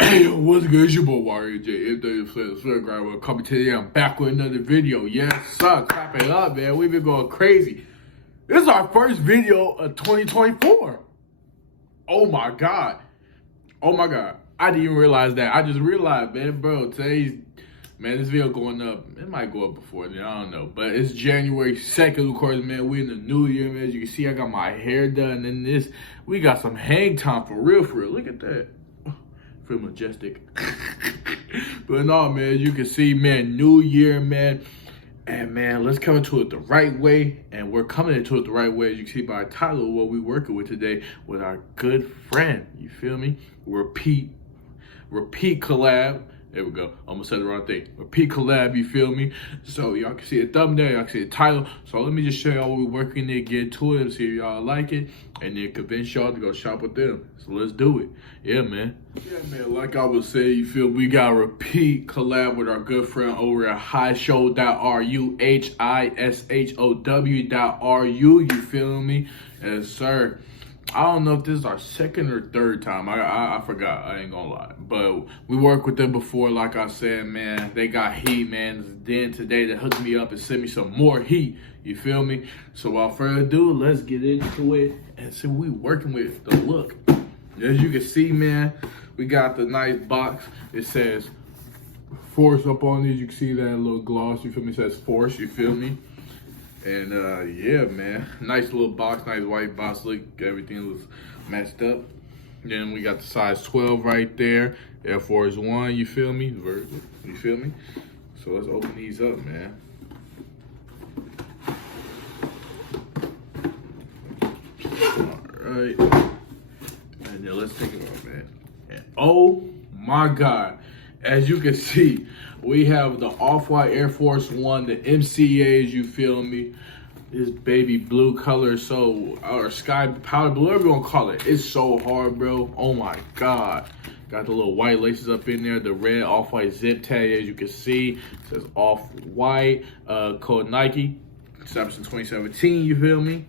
Hey, yo, what's good? It's your boy Wario J. If the coming today, I'm back with another video. Yes, sir. Clap it up, man. We've been going crazy. This is our first video of 2024. Oh my god. Oh my god. I didn't even realize that. I just realized, man, bro, this video going up. It might go up before then, I don't know. But it's January 2nd, of course, man. We in the new year, man. As you can see, I got my hair done. And we got some hang time for real, for real. Look at that. Feel majestic. But no, man, as you can see, man, new year, man. And man, let's come into it the right way. And we're coming into it the right way, as you can see by the title of what we're working with today with our good friend. You feel me? Repeat collab. There we go. Almost said the wrong thing. Repeat collab, you feel me? So y'all can see the thumbnail, y'all can see the title. So let me just show y'all what we're working to get to it, see if y'all like it, and then convince y'all to go shop with them. So let's do it. Yeah, man. Yeah, man, like I was saying, you feel we got a repeat collab with our good friend over at hishow.ru, HISHOW.ru, you feel me? Yes, sir. I don't know if this is our second or third time. I forgot. I ain't gonna lie. But we worked with them before, like I said, man. They got heat, man. Then today they hooked me up and sent me some more heat. You feel me? So without further ado, let's get into it and see what we working with. The look. As you can see, man, we got the nice box. It says Force up on these. You can see that little gloss. You feel me? It says Force. You feel me? And yeah, man, nice little box, nice white box. Look, everything looks matched up. Then we got the size 12 right there. Air Force One, you feel me? You feel me? So let's open these up, man. All right, and then let's take it off, man. And oh my God, as you can see, we have the Off-White Air Force One, the MCAs, you feel me? This baby blue color, or sky powder blue, whatever you want to call it. It's so hard, bro. Oh my God. Got the little white laces up in there, the red Off-White zip tag, as you can see. It says Off-White, code Nike, established in 2017, you feel me?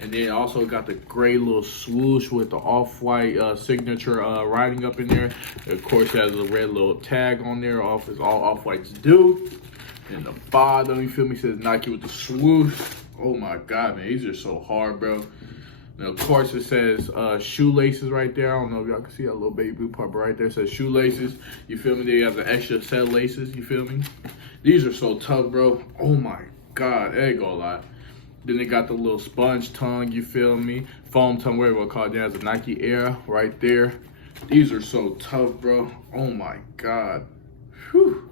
And then also got the gray little swoosh with the Off-White signature writing up in there. Of course, it has a red little tag on there, as all Off-Whites do. And the bottom, you feel me, says Nike with the swoosh. Oh my God, man, these are so hard, bro. And of course, it says shoelaces right there. I don't know if y'all can see that little baby blue part, but right there it says shoelaces. You feel me? They have the extra set laces, you feel me? These are so tough, bro. Oh my God, I ain't gonna lie. Then they got the little sponge tongue, you feel me? Foam tongue, whatever we'll call it. There's a Nike Air right there. These are so tough, bro. Oh my God. Whew.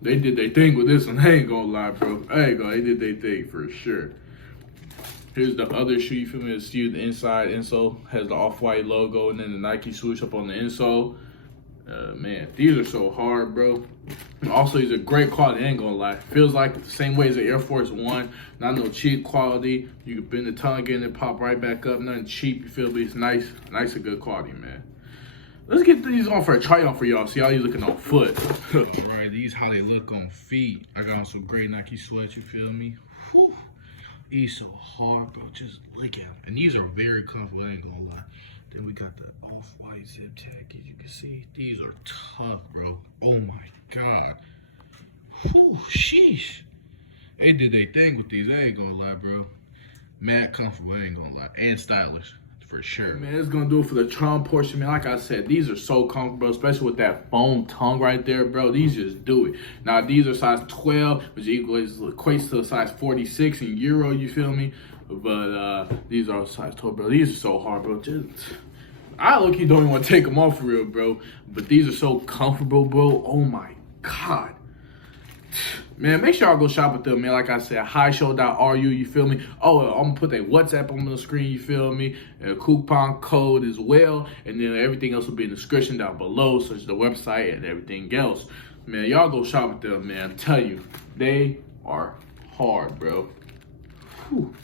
They did their thing with this one. I ain't gonna lie, bro. They did their thing for sure. Here's the other shoe, you feel me? It's the inside insole has the Off-White logo and then the Nike swoosh up on the insole. Man, these are so hard, bro. Also, these are great quality, I ain't gonna lie. Feels like the same way as the Air Force One. Not no cheap quality. You can bend the tongue in and pop right back up. Nothing cheap, you feel me? It's nice and good quality, man. Let's get these on for a try on for y'all. See how you looking on foot. Alright, these how they look on feet. I got on some great Nike sweats, you feel me? Whew. These so hard, bro. Just look at them. And these are very comfortable, I ain't gonna lie. Then we got the Off-White zip tag, as you can see. These are tough, bro. Oh my God. Whew, sheesh. They did their thing with these, I ain't gonna lie, bro. Mad comfortable, I ain't gonna lie. And stylish. For sure. Hey, man, it's gonna do it for the trunk portion, man. Like I said, these are so comfortable, especially with that foam tongue right there, bro. These just do it. Now, these are size 12, which equates to a size 46 in Euro, you feel me? But these are size 12, bro. These are so hard, bro. I low-key don't even want to take them off for real, bro. But these are so comfortable, bro. Oh my God. Man, make sure y'all go shop with them, man. Like I said, hishow.ru, you feel me? Oh, I'm gonna put their WhatsApp on the screen, you feel me? And a coupon code as well. And then everything else will be in the description down below, such as the website and everything else. Man, y'all go shop with them, man. I'm telling you, they are hard, bro. Whew.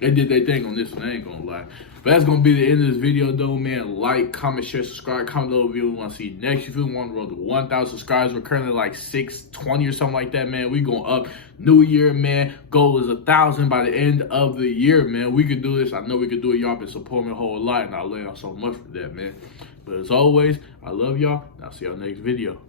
They did their thing on this one, I ain't gonna lie. But that's gonna be the end of this video though, man. Like, comment, share, subscribe, comment below if you want to see next. If you want to roll to 1,000 subscribers, we're currently like 620 or something like that, man. We going up. New year, man. Goal is 1,000 by the end of the year, man. We could do this. I know we could do it. Y'all been supporting me a whole lot, and I love y'all so much for that, man. But as always, I love y'all. I'll see y'all next video.